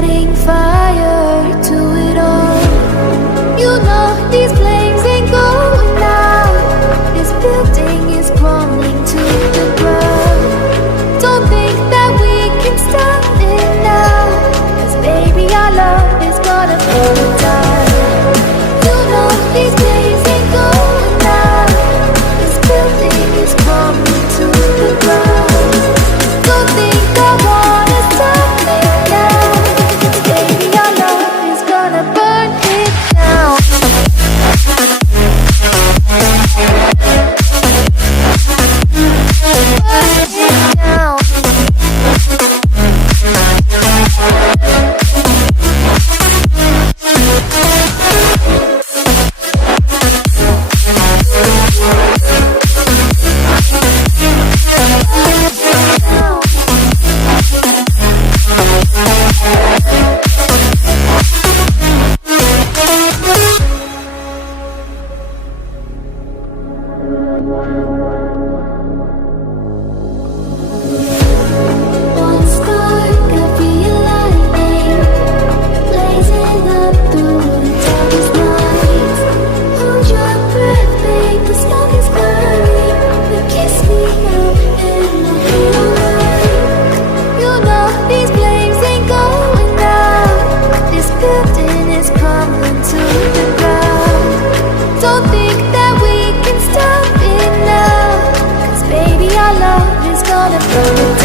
setting fire to it all. You know these flames ain't going out. This building is crumbling to the ground. Don't think that we can stop it now, 'cause baby our love is gonna burn it down. You know these flames ain't going out. This building is crumbling to the ground. Don't think I wanna stop it now, 'cause baby our love is gonna burn it down. One spark of your lightning, blazing up through the darkest nights. Hold your breath, babe, the smoke is burning. You kiss me now and I'll be alright. You know these flames ain't going out. This building is crumbling to the ground. Don't think that we can stop it now, 'cause baby our love is gonna burn it